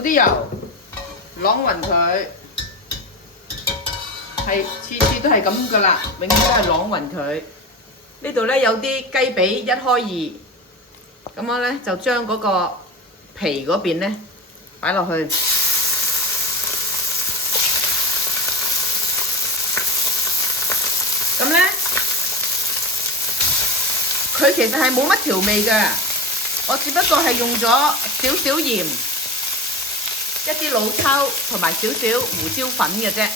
倒啲油，啷勻佢，係次次都係咁噶啦，永遠都係啷勻佢。呢度咧有啲雞髀1開2，咁我咧就將嗰個皮嗰邊咧擺落去。咁咧，佢其實係冇乜調味嘅，我只不過係用咗少少鹽、一啲老抽同埋少少胡椒粉嘅啫，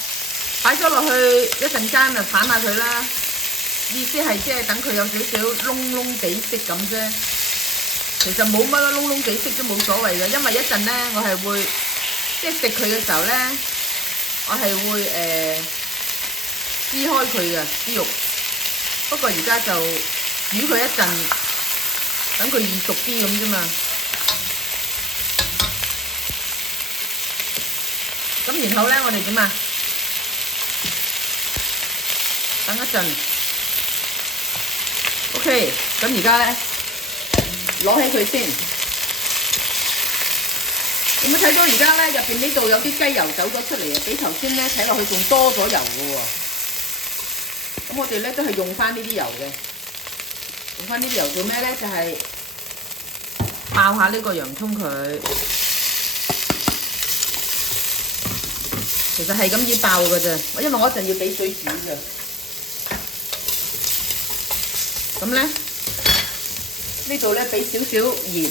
擺咗落去一陣間就反下佢啦。意思係即係等佢有少少燶燶地色咁啫。其實冇乜燶燶地色都冇所謂嘅，因為一陣咧我係會即係食佢嘅時候咧，我係會撕開佢嘅啲肉。不過而家就煮佢一陣，等佢易熟啲咁啫嘛。咁然後咧，我哋點啊？等一陣。OK， 咁而家咧攞起佢先。有冇睇到而家咧入邊呢度有啲雞油走咗出嚟啊？比頭先咧睇落去仲多咗油嘅喎。咁我哋咧都係用翻呢啲油嘅，用翻呢啲油做咩咧？就係爆下呢個洋葱佢。其實係咁易爆嘅啫，因為我一陣要俾水煮嘅。咁咧呢度咧俾少少鹽。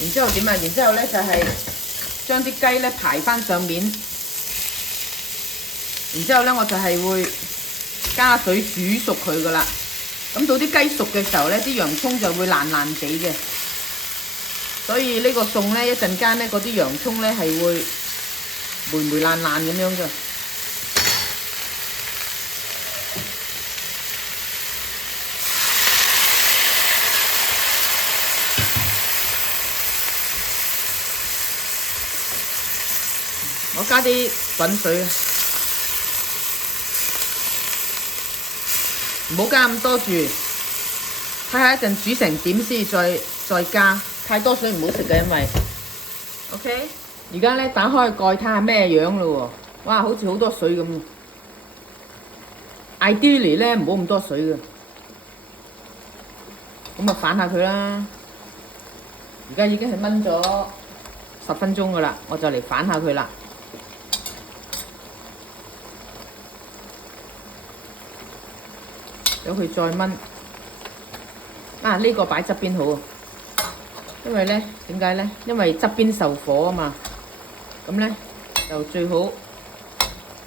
然之後點啊？然之後咧就係將啲雞咧排翻上面，然之後咧我就係會加水煮熟佢噶啦。咁到啲雞熟嘅時候咧，啲洋葱就會爛爛地嘅。所以呢個餸咧一陣間咧嗰啲洋葱咧係會霉霉爛爛咁樣嘅。我加啲滾水啊，唔好加咁多住，睇下一陣煮成點先再加。太多水唔好食嘅，因為 OK。而家咧打開蓋睇下咩樣咯喎，哇，好似好多水咁。Ideally 咧唔好咁多水嘅，咁啊反下佢啦。而家已經係燜咗10分鐘噶啦，我就嚟反下佢啦。等佢再燜。啊，呢個擺側邊好，因為咧點解咧？因為側邊受火啊嘛。咁咧就最好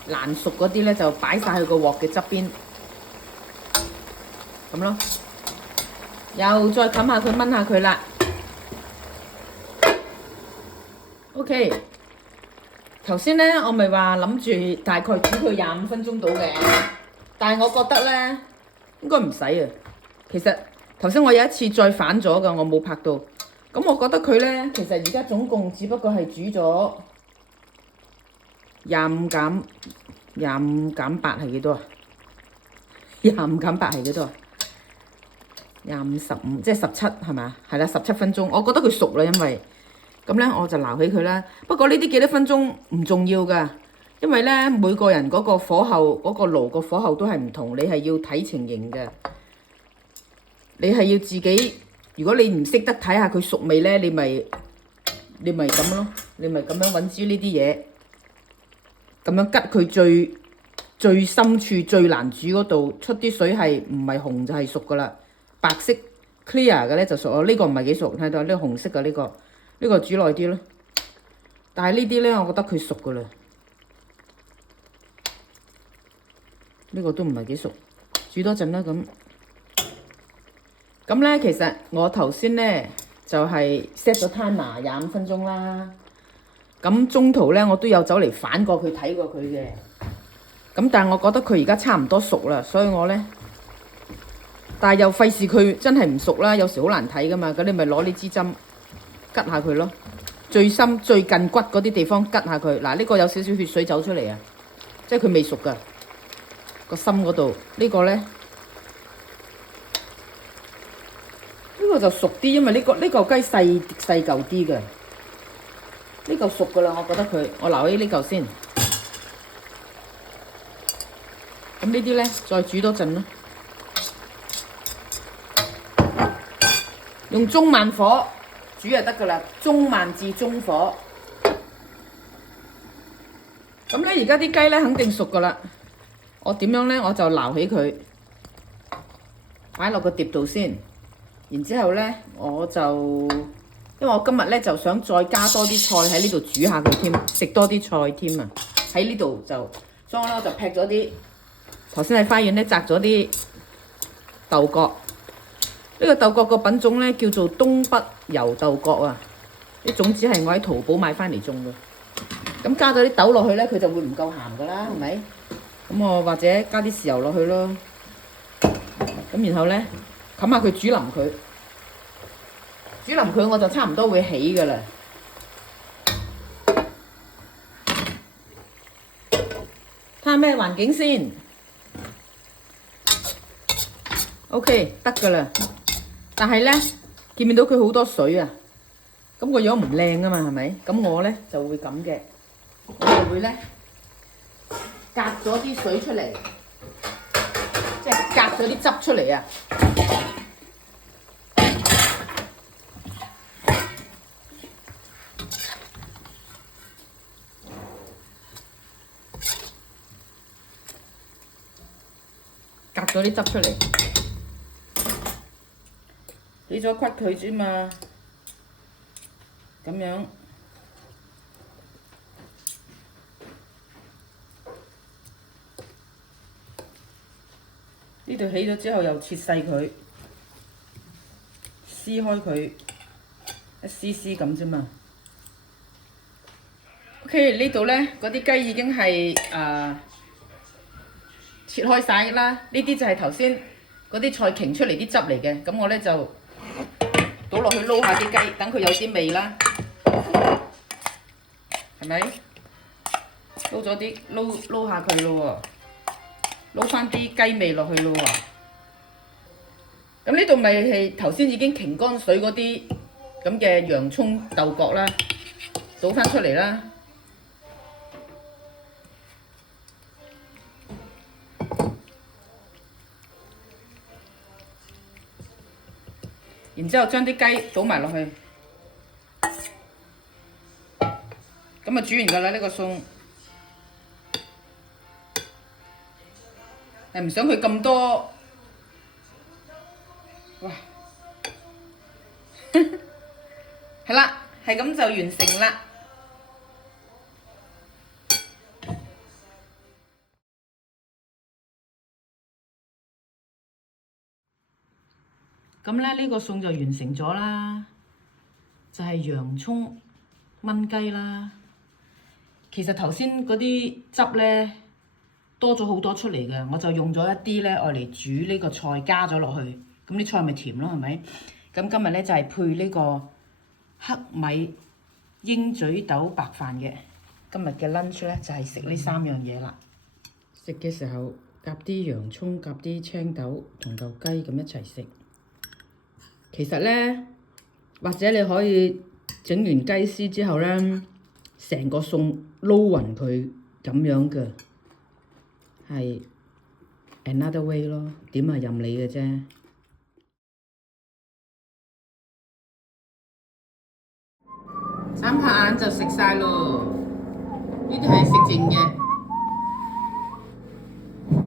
難熟嗰啲咧就擺晒去個鑊嘅側邊，咁咯。又再冚下佢燜下佢啦。OK。頭先咧我咪話諗住大概煮佢25分鐘到嘅，但係我覺得咧應該唔使啊。其實頭先我有一次再反咗㗎，我冇拍到。咁我覺得佢咧其實而家總共只不過係煮咗25減8係幾多啊？25減8係幾多啊？25、15即係17係咪啊？係啦，17分鐘。我覺得佢熟啦，因為咁咧我就撈起佢啦。不過呢啲幾多分鐘唔重要㗎，因為咧每個人嗰個火候嗰個爐個火候都係唔同，你係要睇情形嘅。你係要自己，如果你唔識得睇下佢熟未咧，你咪咁咯，你咪咁樣揾支呢啲嘢，咁樣吉佢最深處最難煮嗰度，出啲水係唔係紅就係熟噶啦，白色 clear 嘅咧就熟咯。呢個唔係幾熟，睇到呢個紅色嘅呢個煮耐啲咯。但係呢啲咧，我覺得佢熟噶啦，呢個都唔係幾熟，煮多陣啦咁。咁咧，其實我頭先咧就係 set 咗 timer 25分鐘啦。咁中途咧，我都有走嚟反過佢睇過佢嘅。咁但係我覺得佢而家差唔多熟啦，所以我咧，但係又費事佢真係唔熟啦，有時好難睇噶嘛。咁你咪攞呢支針拮下佢咯，最深最近骨嗰啲地方拮下佢。嗱，呢個有少少血水走出嚟啊，即係佢未熟噶。個心嗰度。呢個咧，呢個就熟啲，因為呢嚿雞細嚿啲嘅。呢嚿熟噶啦，我覺得佢，我留起呢嚿先。咁呢啲咧，再煮多陣咯。用中慢火煮就得噶啦，中慢至中火。咁咧，而家啲雞咧肯定熟噶啦。我點樣咧？我就撈起佢，擺落個碟度先。然之後咧，我就因為我今日咧就想再加多啲菜喺呢度煮下佢添，食多啲菜添啊！喺呢度就，所以咧我就劈咗啲頭先喺花園咧摘咗啲豆角。呢個豆角個品種咧叫做東北油豆角啊！啲種子係我喺淘寶買翻嚟種嘅。咁加咗啲豆落去咧，佢就會唔夠鹹噶啦，係咪？咁我或者加啲豉油落去咯。咁然後咧，冚下佢煮腍佢，煮腍佢我就差唔多會起噶啦。睇下咩環境先 ？OK， 得噶啦。但係咧，見唔見到佢好多水啊？咁個樣唔靚啊嘛，係咪？咁我咧就會咁嘅，我就會咧隔咗啲水出嚟，即係隔咗啲汁出嚟啊！隔咗啲汁出嚟，俾咗骨佢啫嘛，咁樣。呢度起咗之後，又切細佢，撕開佢一絲絲咁啫嘛。OK， 呢度咧嗰啲雞已經係切開晒啦。呢啲就係頭先嗰啲菜擎出嚟啲汁嚟嘅。咁我咧就倒落去撈下啲雞，等佢有啲味啦，係咪？撈咗啲撈下佢咯喎，撈翻啲雞味落去咯喎。咁呢度咪係頭先已經擎乾水嗰啲咁嘅洋葱豆角啦，倒翻出嚟啦。然之後將啲雞倒埋落去，咁就煮完㗎啦。呢個餸係唔想佢咁多，哇！係啦，係咁就完成啦。咁咧呢個餸就完成咗啦，就係洋葱炆雞啦。其實頭先嗰啲汁咧多咗好多出嚟嘅，我就用咗一啲咧愛嚟煮呢個菜，加咗落去，咁啲菜咪甜咯，係咪？咁今日咧就係配呢個黑米鷹嘴豆白飯嘅。今日嘅 lunch 咧就係食呢3樣嘢啦。食嘅時候夾啲洋葱，夾啲青豆同嚿雞咁一齊食。其實咧，或者你可以整完雞絲之後咧，成個餸撈勻佢咁樣嘅，係 another way 咯。點係任你嘅啫。眨下眼就食晒咯，呢啲係食剩嘅。